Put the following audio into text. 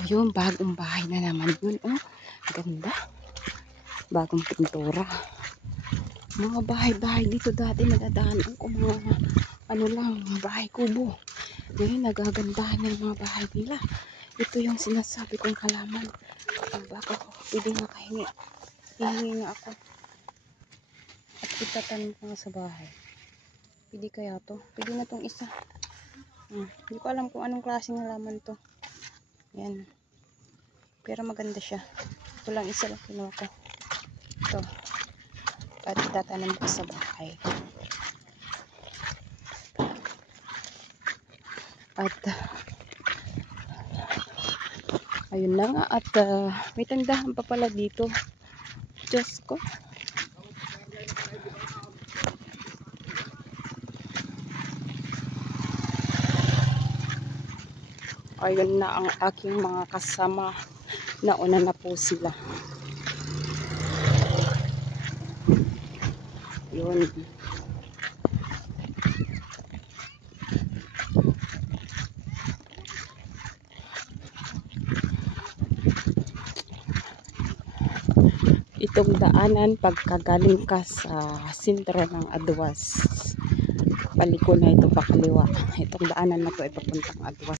Ayun, bagong bahay na naman yun. Oh, ganda. Bagong pintura. Mga bahay-bahay dito dati nadadaanan ko mga ano lang, mga bahay kubo. Ngayon nagagandahan na yung mga bahay nila. Ito yung sinasabi kong halaman. Baka pwede nga kahingi. Hihingi nga ako. At itatanim ko nga sa bahay. Pwede kaya to? Pwede na tong isa. Hindi ko alam kung anong klaseng halaman to. Yan. Pero maganda siya. Ito lang isa lang kinuha ko. Ito. At itatanim ko sa bahay. At ayun na nga. At may tandahan pa pala dito. Diyos ko. Ayun na ang aking mga kasama. Nauna na po sila. Yun. Itong daanan pagkagaling ka sa sentro ng Aduas. Paliko na ito pakaliwa. Itong daanan na to ay papuntang Aduas.